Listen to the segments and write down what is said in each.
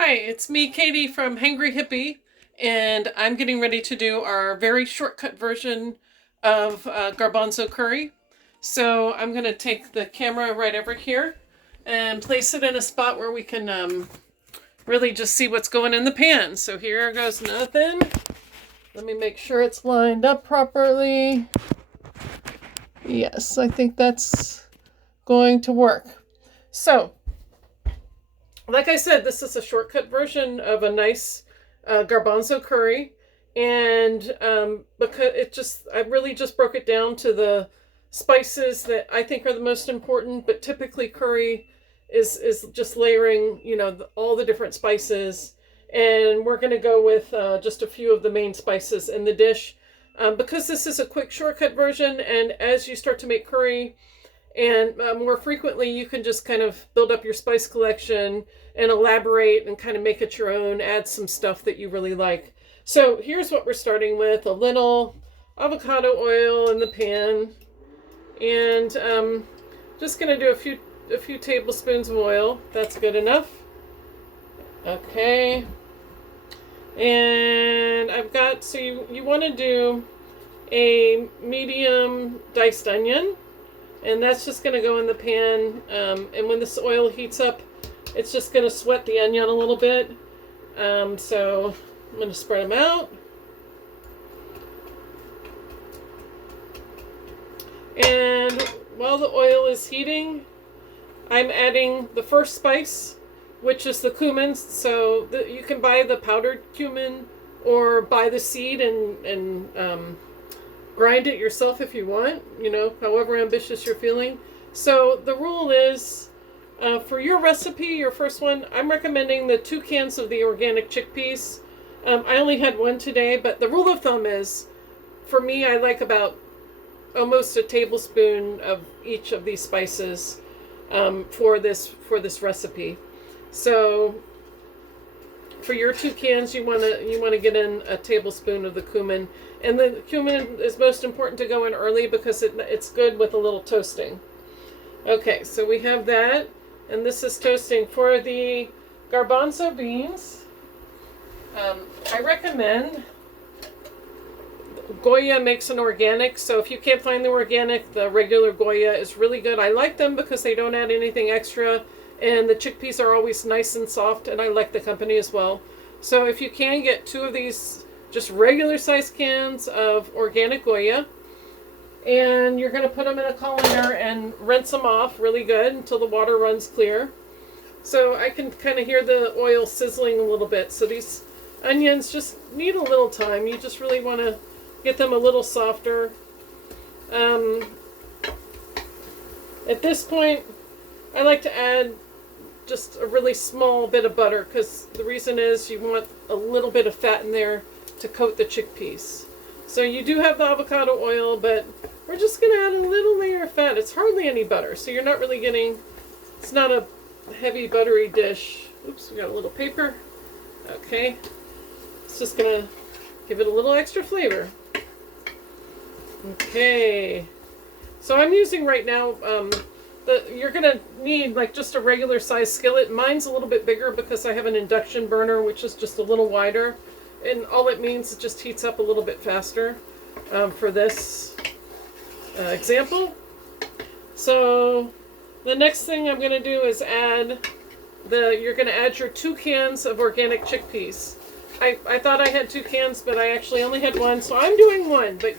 Hi, it's me, Katie from Hangry Hippie, and I'm getting ready to do our very shortcut version of garbanzo curry. So I'm going to take the camera right over here and place it in a spot where we can really just see what's going in the pan. So here goes nothing. Let me make sure it's lined up properly. Yes, I think that's going to work. So like I said, this is a shortcut version of a nice garbanzo curry, and because I really just broke it down to the spices that I think are the most important. But typically, curry is just layering, all the different spices, and we're going to go with just a few of the main spices in the dish, because this is a quick shortcut version. And as you start to make curry, and more frequently, you can just kind of build up your spice collection and elaborate and kind of make it your own, add some stuff that you really like. So here's what we're starting with: a little avocado oil in the pan, and just going to do a few tablespoons of oil. That's good enough. Okay. And I've got, so you want to do a medium diced onion. And that's just going to go in the pan. And when this oil heats up, it's just going to sweat the onion a little bit. So I'm going to spread them out. And while the oil is heating, I'm adding the first spice, which is the cumin. So you can buy the powdered cumin or buy the seed and grind it yourself if you want, however ambitious you're feeling. So the rule is, for your recipe, your first one, I'm recommending the 2 cans of the organic chickpeas. I only had one today, but the rule of thumb is, for me, I like about almost a tablespoon of each of these spices for this recipe. So for your 2 cans, you want to get in a tablespoon of the cumin. And the cumin is most important to go in early because it's good with a little toasting. Okay, so we have that, and this is toasting. For the garbanzo beans, I recommend Goya makes an organic, so if you can't find the organic, the regular Goya is really good. I like them because they don't add anything extra, and the chickpeas are always nice and soft, and I like the company as well. So if you can get 2 of these just regular size cans of organic Goya, and you're going to put them in a colander and rinse them off really good until the water runs clear. So I can kind of hear the oil sizzling a little bit. So these onions just need a little time. You just really want to get them a little softer. At this point, I like to add just a really small bit of butter, because the reason is you want a little bit of fat in there to coat the chickpeas. So you do have the avocado oil, but we're just going to add a little layer of fat. It's hardly any butter, so you're not really getting, it's not a heavy buttery dish. Oops, we got a little paper. Okay. It's just going to give it a little extra flavor. Okay. So I'm using right now, you're going to need like just a regular size skillet. Mine's a little bit bigger because I have an induction burner, which is just a little wider. And all it means is it just heats up a little bit faster for this example. So the next thing I'm going to do is you're going to add your 2 cans of organic chickpeas. I thought I had 2 cans, but I actually only had 1, so I'm doing 1. But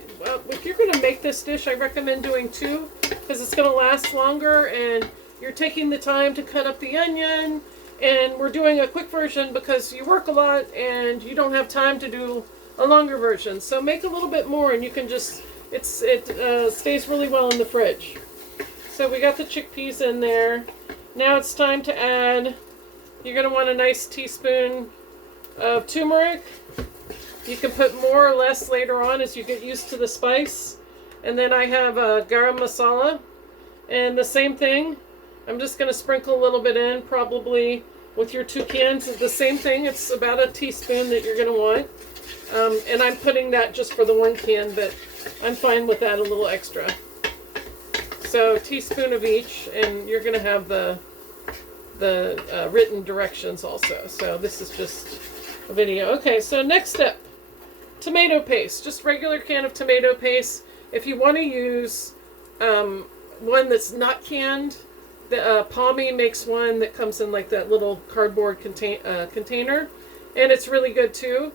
if you're going to make this dish, I recommend doing 2 because it's going to last longer, and you're taking the time to cut up the onion. And we're doing a quick version because you work a lot and you don't have time to do a longer version. So make a little bit more, and you can just, it stays really well in the fridge. So we got the chickpeas in there. Now it's time to add, you're going to want a nice teaspoon of turmeric. You can put more or less later on as you get used to the spice. And then I have garam masala. And the same thing. I'm just going to sprinkle a little bit in, probably with your 2 cans. It's the same thing. It's about a teaspoon that you're going to want. And I'm putting that just for the 1 can, but I'm fine with that a little extra. So a teaspoon of each, and you're going to have the written directions also. So this is just a video. Okay, so next step, tomato paste. Just regular can of tomato paste. If you want to use one that's not canned, the Palmy makes one that comes in like that little cardboard container, and it's really good too.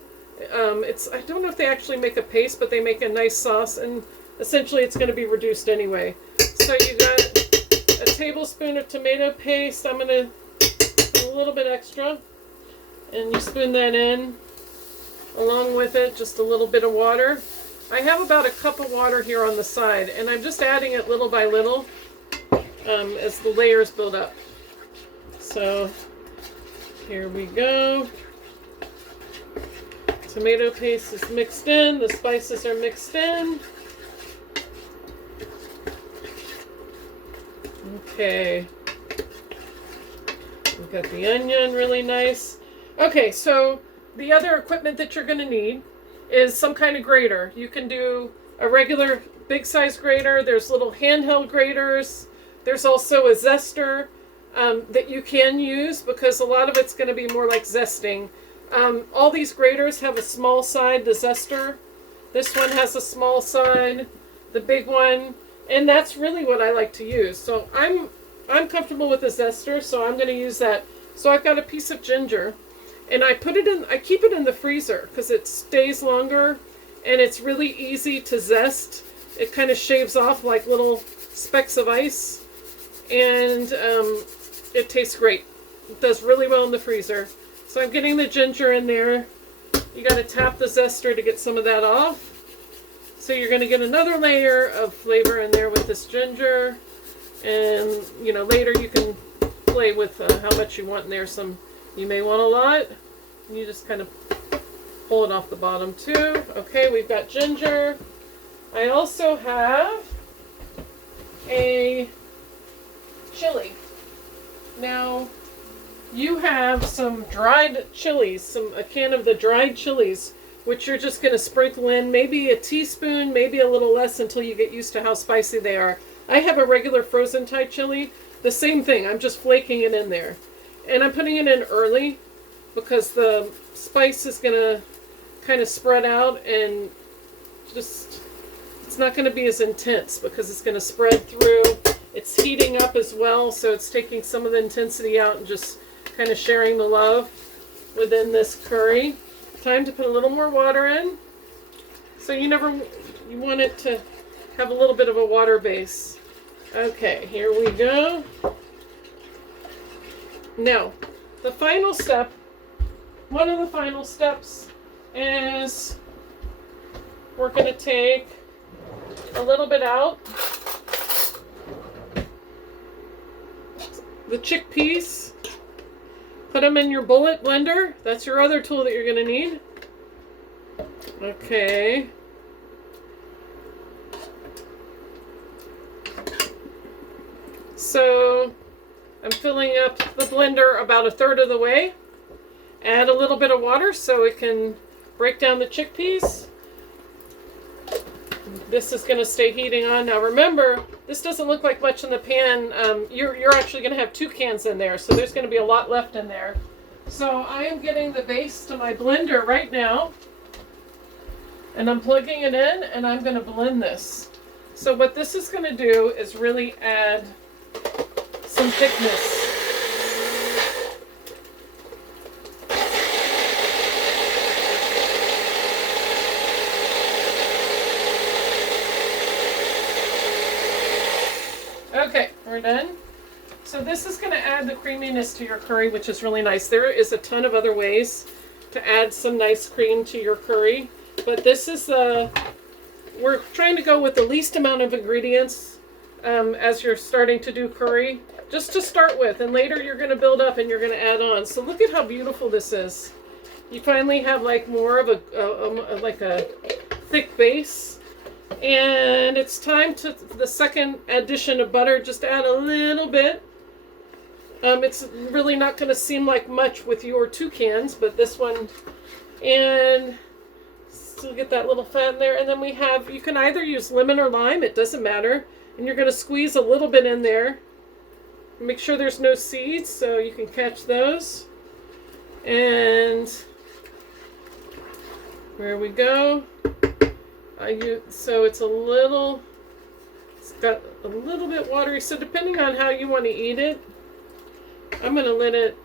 I don't know if they actually make a paste, but they make a nice sauce, and essentially it's going to be reduced anyway. So you got a tablespoon of tomato paste. I'm going to put a little bit extra, and you spoon that in. Along with it, just a little bit of water. I have about a cup of water here on the side, and I'm just adding it little by little as the layers build up. So here we go. Tomato paste is mixed in. The spices are mixed in. Okay. We've got the onion really nice. Okay, so the other equipment that you're going to need is some kind of grater. You can do a regular big size grater. There's little handheld graters. There's also a zester that you can use because a lot of it's going to be more like zesting. All these graters have a small side, the zester. This one has a small side, the big one, and that's really what I like to use. So I'm comfortable with the zester, so I'm going to use that. So I've got a piece of ginger. And I keep it in the freezer because it stays longer and it's really easy to zest. It kind of shaves off like little specks of ice, and it tastes great. It does really well in the freezer. So I'm getting the ginger in there. You got to tap the zester to get some of that off. So you're going to get another layer of flavor in there with this ginger. And, you know, later you can play with how much you want in there. You may want a lot. You just kind of pull it off the bottom too. Okay, we've got ginger. I also have a chili. Now, you have some dried chilies, a can of the dried chilies, which you're just going to sprinkle in, maybe a teaspoon, maybe a little less until you get used to how spicy they are. I have a regular frozen Thai chili. The same thing. I'm just flaking it in there. And I'm putting it in early because the spice is going to kind of spread out and just, it's not going to be as intense because it's going to spread through. It's heating up as well, so it's taking some of the intensity out and just kind of sharing the love within this curry. Time to put a little more water in. So you want it to have a little bit of a water base. Okay, here we go. Now, the final step, one of the final steps is we're going to take a little bit out. The chickpeas, put them in your bullet blender. That's your other tool that you're going to need. Okay. So I'm filling up the blender about a third of the way. Add a little bit of water so it can break down the chickpeas. This is going to stay heating on. Now remember, this doesn't look like much in the pan. You're actually going to have 2 cans in there, so there's going to be a lot left in there. So I am getting the base to my blender right now, and I'm plugging it in, and I'm going to blend this. So what this is going to do is really add some thickness. Okay, we're done. So this is going to add the creaminess to your curry, which is really nice. There is a ton of other ways to add some nice cream to your curry, but this is we're trying to go with the least amount of ingredients as you're starting to do curry, just to start with, and later you're going to build up and you're going to add on. So look at how beautiful this is. You finally have like more of a thick base. And it's time to the second addition of butter. Just add a little bit. It's really not going to seem like much with your 2 cans, but this one, and still get that little fat in there. And then you can either use lemon or lime, it doesn't matter. And you're going to squeeze a little bit in there. make sure there's no seeds so you can catch those. And there we go. So it's got a little bit watery. So depending on how you want to eat it, I'm going to let it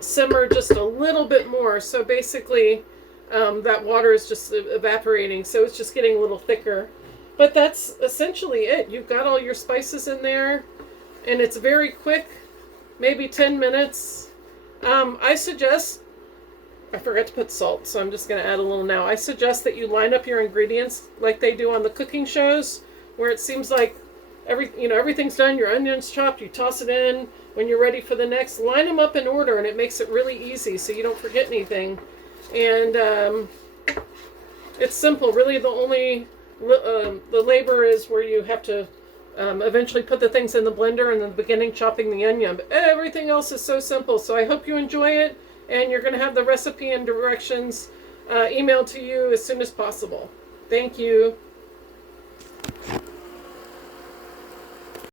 simmer just a little bit more. So basically, that water is just evaporating. So it's just getting a little thicker. But that's essentially it. You've got all your spices in there, and it's very quick, maybe 10 minutes. I forgot to put salt, so I'm just going to add a little now. I suggest that you line up your ingredients like they do on the cooking shows, where it seems like everything's done, your onions chopped, you toss it in. When you're ready for the next, line them up in order, and it makes it really easy so you don't forget anything. And it's simple. Really, the only the labor is where you have to eventually put the things in the blender, and in the beginning chopping the onion. But everything else is so simple. So I hope you enjoy it, and you're going to have the recipe and directions emailed to you as soon as possible. Thank you.